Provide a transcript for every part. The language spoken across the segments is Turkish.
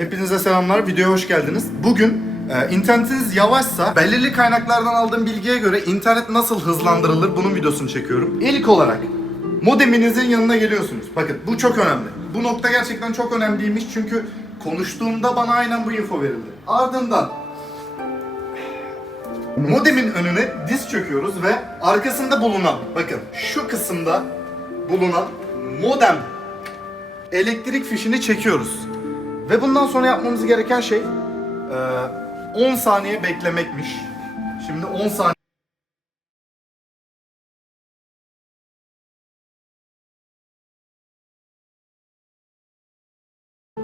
Hepinize selamlar. Videoya hoş geldiniz. Bugün e, internetiniz yavaşsa belirli kaynaklardan aldığım bilgiye göre internet nasıl hızlandırılır bunun videosunu çekiyorum. İlk olarak modeminizin yanına geliyorsunuz. Bakın bu çok önemli. Bu nokta gerçekten çok önemliymiş çünkü konuştuğumda bana aynen bu info verildi. Ardından modemin önüne diz çöküyoruz ve arkasında bulunan bakın şu kısımda bulunan modem elektrik fişini çekiyoruz. Ve bundan sonra yapmamız gereken şey e, 10 saniye beklemekmiş. Şimdi 10 saniye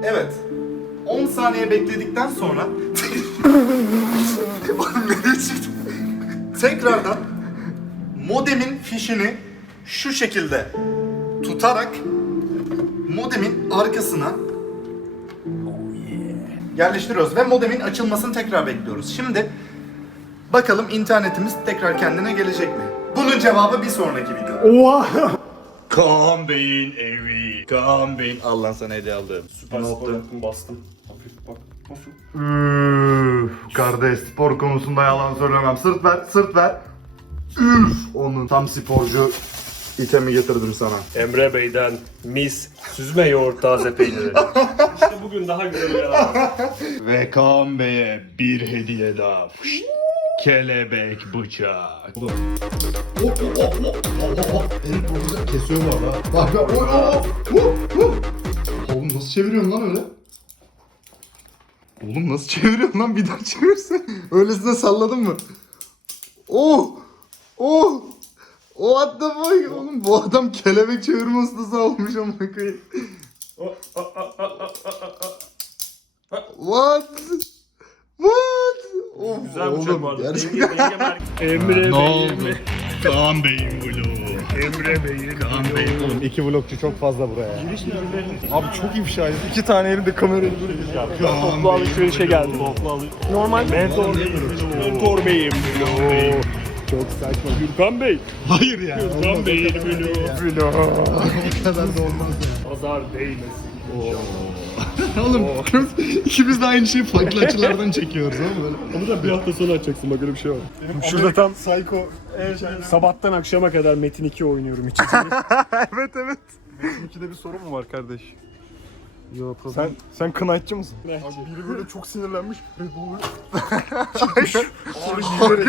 Evet. 10 saniye bekledikten sonra tekrardan modemin fişini şu şekilde tutarak modemin arkasına yerleştiriyoruz ve modemin açılmasını tekrar bekliyoruz. Şimdi bakalım internetimiz tekrar kendine gelecek mi? Bunun cevabı bir sonraki video. Oha! Kaan Bey'in evi. Kaan Bey'in. Allah sana hediye aldı. Süper spor bastım. Üf, <Bak, bak, bak. gülüyor> kardeş spor konusunda yalan söylemem. Sırt ver, sırt ver. Üf, onun tam sporcu İtemi getirdim sana. Emre Bey'den mis süzme yoğurt taze peyniri. i̇şte bugün daha güzel bir Ve Kaan Bey'e bir hediye daha. Fış. Kelebek bıçak. Oh, oh, oh, oh, oh, oh. oh. Elif bu kesiyor bu arada. Bak bak. Oh, oh, oh. Oh, oh. Oğlum nasıl çeviriyorsun lan öyle? Oğlum nasıl çeviriyorsun lan? Bir daha çevirsen. Öylesine salladın mı? Oh! Oh! O adam fuck oğlum? Bu adam kelebek çevirme ustası olmuş ama What? What? Güzel of, Güzel oğlum, bir şey var. Gerçekten. Emre Bey'in oldu? Bey'in Emre Bey'in Kaan Bey'in vlogu. İki vlogçu çok fazla buraya. Giriş abi, abi çok ifşa ediyor. İki tane elimde kamerayı duruyor. Kaan Toplu alışverişe geldim. Toplu alışverişe geldim. Normal. Mentor Bey'in vlogu. Çok saçma. Gürkan Bey. Hayır ya. Gürkan Bey yeni bölüm. O kadar da olmaz ya. Pazar değmesin. Oh. İnşallah. Oğlum oh. ikimiz de aynı şeyi farklı açılardan çekiyoruz ama böyle. Ama da bir hafta sonra açacaksın bak bir şey var. Benim Şurada tam şuraya... psycho, evet, şeyden... sabahtan akşama kadar Metin 2 oynuyorum içinde. evet evet. Metin 2'de bir soru mu var kardeş? Yok Sen, sen kınayıcı mısın? Evet. Abi, biri böyle çok sinirlenmiş. Red Bull'u... Ayşe. Ağır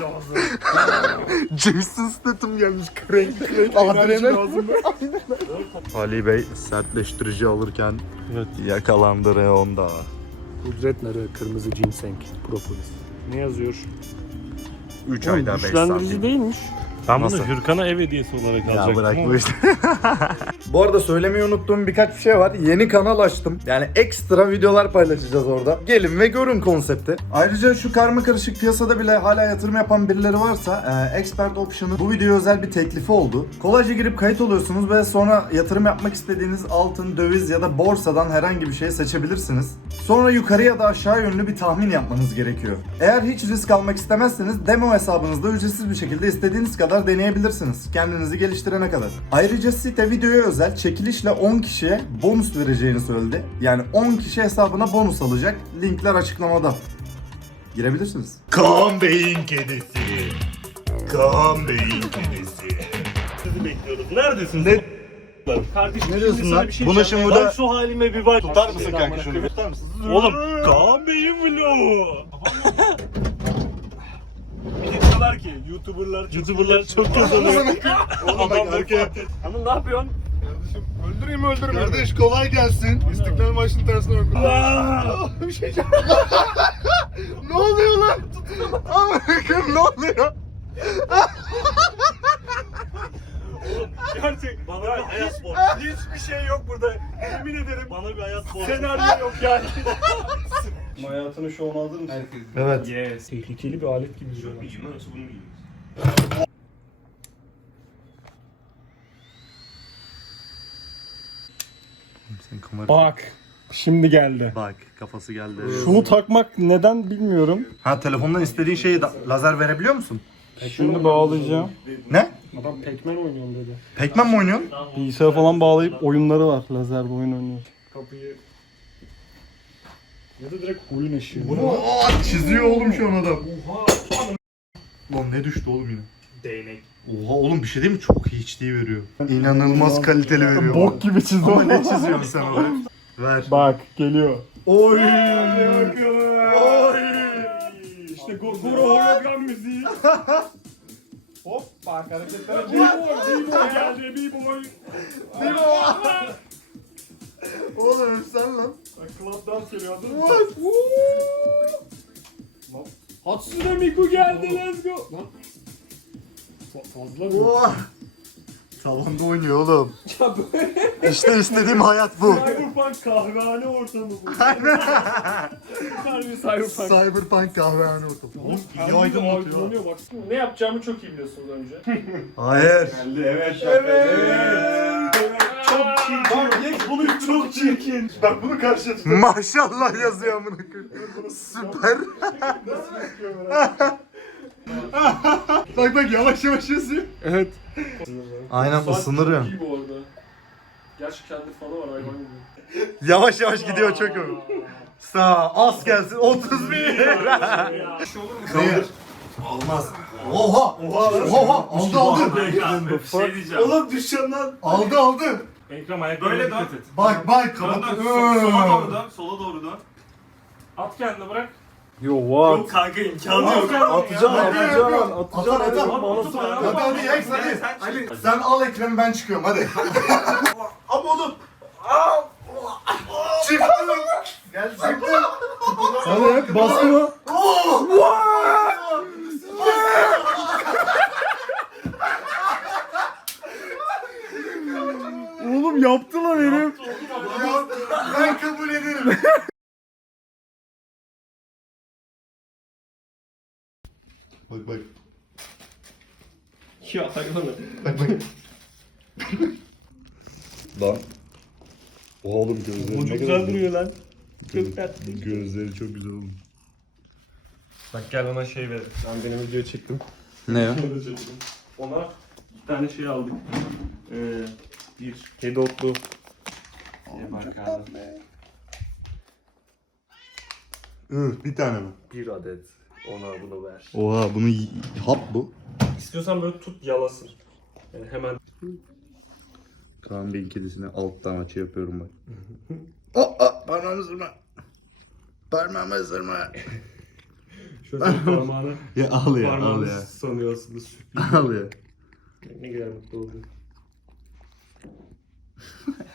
lazım. Jason Statham gelmiş. Krenk krenk. Adrenal. Ali Bey sertleştirici alırken evet. yakalandı reon da. Kudret nere? Kırmızı ginseng. Propolis. Ne yazıyor? 3 ayda 5 santim. Güçlendirici değilmiş. Ben bunu Hürkan'a ev hediyesi olarak alacak. Ya bırak bu işte. Bu arada söylemeyi unuttuğum birkaç bir şey var. Yeni kanal açtım. Yani ekstra videolar paylaşacağız orada. Gelin ve görün konsepti. Ayrıca şu karma karışık piyasada bile hala yatırım yapan birileri varsa e, Expert Option'ın bu videoya özel bir teklifi oldu. Kolayca girip kayıt oluyorsunuz ve sonra yatırım yapmak istediğiniz altın, döviz ya da borsadan herhangi bir şey seçebilirsiniz. Sonra yukarı ya da aşağı yönlü bir tahmin yapmanız gerekiyor. Eğer hiç risk almak istemezseniz demo hesabınızda ücretsiz bir şekilde istediğiniz kadar deneyebilirsiniz. Kendinizi geliştirene kadar. Ayrıca site videoya özel Özel çekilişle 10 kişiye bonus vereceğini söyledi. Yani 10 kişi hesabına bonus alacak. Linkler açıklamada. Girebilirsiniz. Kaan Bey'in kedisi. Kaan Bey'in kedisi. Sizi bekliyorduk. Neredesiniz? Ne? Kardeşim, ne diyorsun lan? Şey Buna şimdi şey burada... şu halime bir bak. Kankaya Tutar mısın kanka bırakayım. şunu? Tutar mısın? Oğlum. Zı kaan Bey'in vlogu. ki YouTuberlar, YouTuberlar çok YouTuberlar çok kazanıyor. Oğlum bak arkaya. Anıl ne yapıyorsun? kardeşim. Öldüreyim öldüreyim. Kardeş kolay gelsin. İstiklal Marşı'nın tersine bak. Bir şey Ne oluyor lan? Amerikan ne oluyor? Gerçek. Bana bir hayat spor. Hiçbir şey yok burada. Emin ederim. Bana bir hayat spor. Senaryo yok yani. hayatını şu an aldın mı? Evet. Tehlikeli bir alet gibi. Çok iyi. Nasıl bunu Kımarı. Bak. Şimdi geldi. Bak kafası geldi. Şunu takmak neden bilmiyorum. Ha telefondan istediğin şeyi da, lazer verebiliyor musun? Pekmen Şimdi mu? bağlayacağım. Ne? Adam Pac-Man oynuyorum dedi. Pac-Man mı oynuyorsun? Bilgisayar falan bağlayıp oyunları var. Lazer oyun oynuyor. Kapıyı... Ya da direkt oyun eşiği. Oha! Çiziyor o. oğlum şu an adam. Oha! Lan ne düştü oğlum yine? değnek. Oha oğlum bir şey değil mi? Çok HD veriyor. İnanılmaz ya, kaliteli ya. veriyor. Bok gibi çizdi Ama ne çiziyorsun sen oğlum? Ver. Bak geliyor. Oy! Oy! İşte Goro hologram müziği. Hop! Bak hareketler. B-boy! B-boy geldi! B-boy! B-boy! Oğlum sen lan. Club dance geliyor. What? Hatsune Miku geldi. Let's go. Fondlar mı? Oh. Tavanda oynuyor oğlum. Ya böyle... İşte istediğim hayat bu. Cyberpunk kahvehane ortamı bu. Cyberpunk. Cyberpunk kahvehane ortamı. Ya oğlum iyi aydın Ne yapacağımı çok iyi biliyorsunuz önce. Hayır. Geldi. evet, evet. evet. Evet. evet. Çok çirkin. Aa. Bak ye bunu çok çirkin. Bak bunu karşıya tutuyorum. Maşallah yazıyor amına Süper. Nasıl yapıyorum ben? bak bak yavaş yavaş yazıyor. Evet. Aynen bu sınırı. Gerçi kendi falı var hayvan gibi. Yavaş yavaş aman gidiyor aman çok öyle. Sağ az ben gelsin ben 30 bin. olur mu? Almaz. Oha! Oha! Oha! Aldı aldı. Bir şey diyeceğim. Oğlum düşenden. Aldı aldı. Ekrem ayakları Böyle ayak dikkat et. Bak tamam. bak kapat. So, sola doğru dön. Sola doğru dön. At kendini bırak. Yo what? Yok kanka imkanı what? yok. Atacağım abi, Yürü, atacağım atacağım. Atar atar. Bana Hadi atan, atan, hadi ek hadi. Hadi sen, hadi. sen, hadi. sen al ekranı ben çıkıyorum hadi. Abi oğlum. Çıktım. Gel çıktım. Sen hep baskı mı? Bay bay. Ya hayvanı. Bay bay. lan. Oğlum gözleri Bu çok, çok güzel, güzel duruyor lan. Göz, çok tatlı. Gözleri çok güzel oğlum. Bak gel ona şey ver. Ben benim video çektim. Ne ya? Bir şey çektim. ona bir tane şey aldık. Ee, bir kedi otlu. Oğlum Üf, ee, yani. hmm, bir tane mi? Bir adet. Ona bunu ver. Oha bunu hap bu. İstiyorsan böyle tut yalasın. Yani hemen. Kaan Bey'in kedisine alttan açı yapıyorum bak. oh, oh, parmağımı ısırma. Parmağımı ısırma. Şöyle söyle, parmağını ya, al ya, al ya. Sanıyorsunuz. Al ya. Ne kadar mutlu oldum.